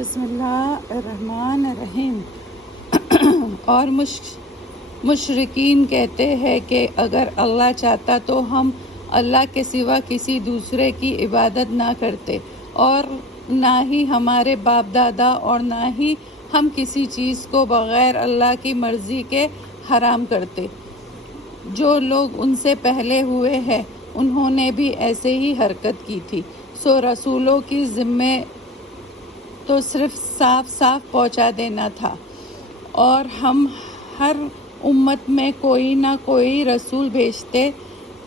بسم اللہ الرحمن الرحیم۔ اور مشرکین کہتے ہیں کہ اگر اللہ چاہتا تو ہم اللہ کے سوا کسی دوسرے کی عبادت نہ کرتے، اور نہ ہی ہمارے باپ دادا، اور نہ ہی ہم کسی چیز کو بغیر اللہ کی مرضی کے حرام کرتے۔ جو لوگ ان سے پہلے ہوئے ہیں انہوں نے بھی ایسے ہی حرکت کی تھی، سو رسولوں کی ذمہ تو صرف صاف صاف پہنچا دینا تھا، اور ہم ہر امت میں کوئی نہ کوئی رسول بھیجتے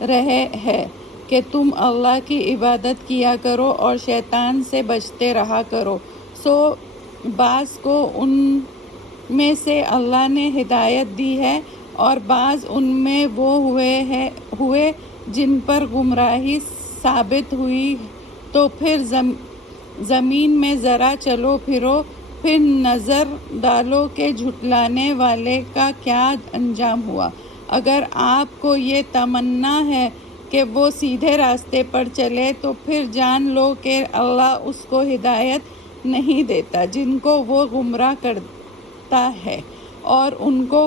رہے ہیں کہ تم اللہ کی عبادت کیا کرو اور شیطان سے بچتے رہا کرو۔ سو بعض کو ان میں سے اللہ نے ہدایت دی ہے، اور بعض ان میں وہ ہوئے جن پر گمراہی ثابت ہوئی۔ تو پھر زمین میں ذرا چلو پھرو، پھر نظر ڈالو کہ جھٹلانے والے کا کیا انجام ہوا۔ اگر آپ کو یہ تمنا ہے کہ وہ سیدھے راستے پر چلے تو پھر جان لو کہ اللہ اس کو ہدایت نہیں دیتا جن کو وہ گمراہ کرتا ہے، اور ان کو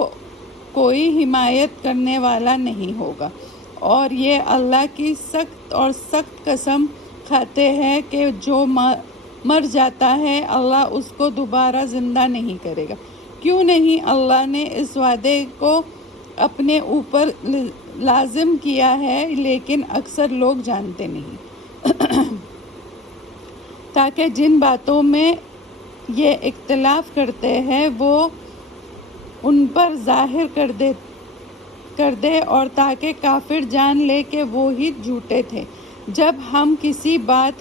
کوئی حمایت کرنے والا نہیں ہوگا۔ اور یہ اللہ کی سخت قسم کھاتے ہیں کہ جو مر جاتا ہے اللہ اس کو دوبارہ زندہ نہیں کرے گا۔ کیوں نہیں اللہ نے اس وعدے کو اپنے اوپر لازم کیا ہے، لیکن اکثر لوگ جانتے نہیں۔ تاکہ جن باتوں میں یہ اختلاف کرتے ہیں وہ ان پر ظاہر کر دے، اور تاکہ کافر جان لے کہ وہ ہی جھوٹے تھے۔ جب ہم کسی بات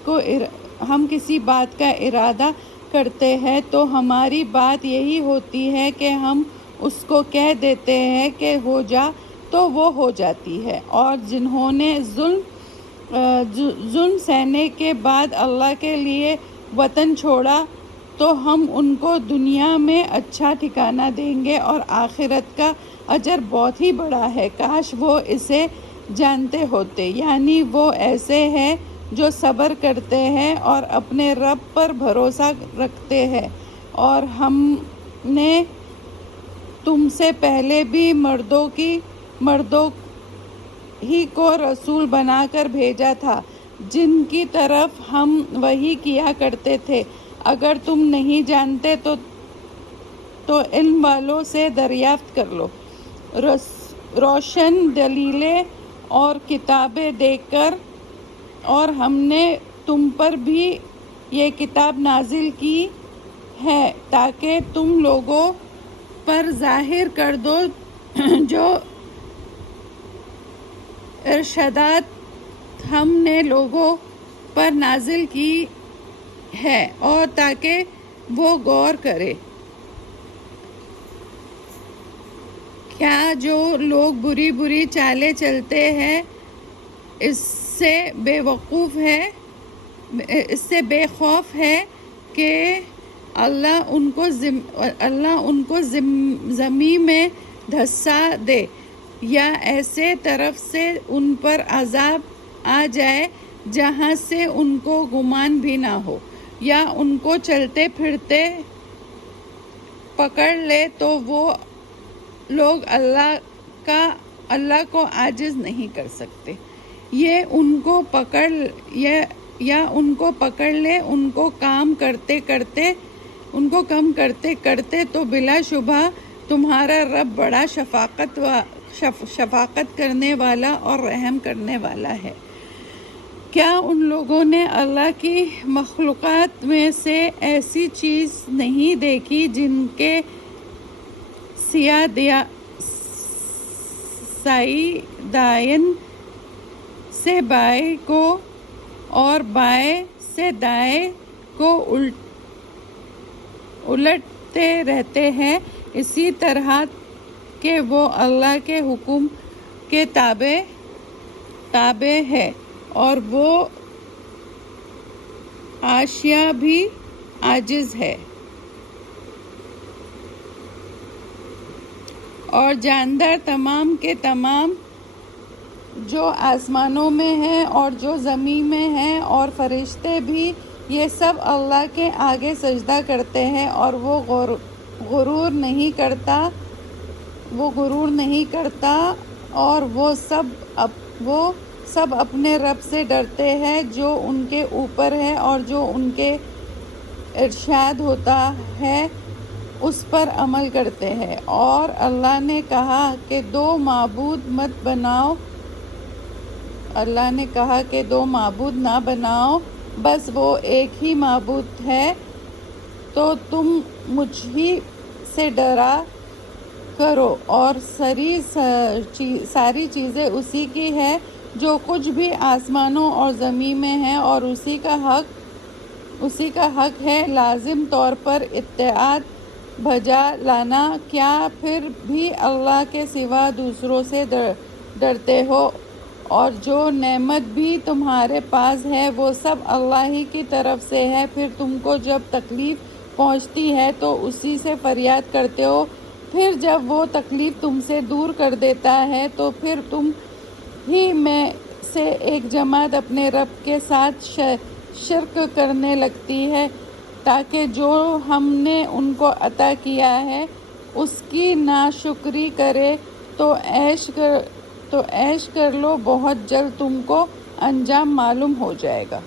کا ارادہ کرتے ہیں تو ہماری بات یہی ہوتی ہے کہ ہم اس کو کہہ دیتے ہیں کہ ہو جا تو وہ ہو جاتی ہے۔ اور جنہوں نے ظلم سہنے کے بعد اللہ کے لیے وطن چھوڑا تو ہم ان کو دنیا میں اچھا ٹھکانہ دیں گے، اور آخرت کا اجر بہت ہی بڑا ہے۔ کاش وہ اسے جانتے ہوتے، یعنی وہ ایسے ہیں جو صبر کرتے ہیں اور اپنے رب پر بھروسہ رکھتے ہیں۔ اور ہم نے تم سے پہلے بھی مردوں ہی کو رسول بنا کر بھیجا تھا جن کی طرف ہم وحی کیا کرتے تھے۔ اگر تم نہیں جانتے تو علم والوں سے دریافت کر لو۔ روشن دلیلیں اور کتابیں دے کر، اور ہم نے تم پر بھی یہ کتاب نازل کی ہے تاکہ تم لوگوں پر ظاہر کر دو جو ارشادات ہم نے لوگوں پر نازل کی ہے، اور تاکہ وہ غور کرے۔ کیا جو لوگ بری چالیں چلتے ہیں اس سے بے خوف ہے کہ اللہ ان کو زمین میں دھسا دے، یا ایسے طرف سے ان پر عذاب آ جائے جہاں سے ان کو گمان بھی نہ ہو، یا ان کو چلتے پھرتے پکڑ لے تو وہ لوگ اللہ کو عاجز نہیں کر سکتے۔ یا ان کو پکڑ لے ان کو کم کرتے کرتے تو بلا شبہ تمہارا رب بڑا شفقت کرنے والا اور رحم کرنے والا ہے۔ کیا ان لوگوں نے اللہ کی مخلوقات میں سے ایسی چیز نہیں دیکھی جن کے دائیں سے بائیں کو اور بائیں سے دائیں کو الٹتے رہتے ہیں، اسی طرح کہ وہ اللہ کے حکم کے تابع ہے، اور وہ اشیاء بھی عاجز ہے۔ اور جاندار تمام کے تمام جو آسمانوں میں ہیں اور جو زمین میں ہیں، اور فرشتے بھی یہ سب اللہ کے آگے سجدہ کرتے ہیں اور وہ غرور نہیں کرتا اور وہ سب اپنے رب سے ڈرتے ہیں جو ان کے اوپر ہے اور جو ان کے ارشاد ہوتا ہے اس پر عمل کرتے ہیں۔ اور اللہ نے کہا کہ دو معبود نہ بناؤ، بس وہ ایک ہی معبود ہے، تو تم مجھ ہی سے ڈرا کرو، اور ساری چیزیں اسی کی ہے، جو کچھ بھی آسمانوں اور زمین میں ہے، اور اسی کا حق ہے لازم طور پر اطاعت بجا لانا۔ کیا پھر بھی اللہ کے سوا دوسروں سے ڈرتے ہو؟ اور جو نعمت بھی تمہارے پاس ہے وہ سب اللہ ہی کی طرف سے ہے۔ پھر تم کو جب تکلیف پہنچتی ہے تو اسی سے فریاد کرتے ہو، پھر جب وہ تکلیف تم سے دور کر دیتا ہے تو پھر تم ہی میں سے ایک جماعت اپنے رب کے ساتھ شرک کرنے لگتی ہے، تاکہ جو ہم نے ان کو عطا کیا ہے اس کی ناشکری کرے۔ تو عیش کر لو، بہت جلد تم کو انجام معلوم ہو جائے گا۔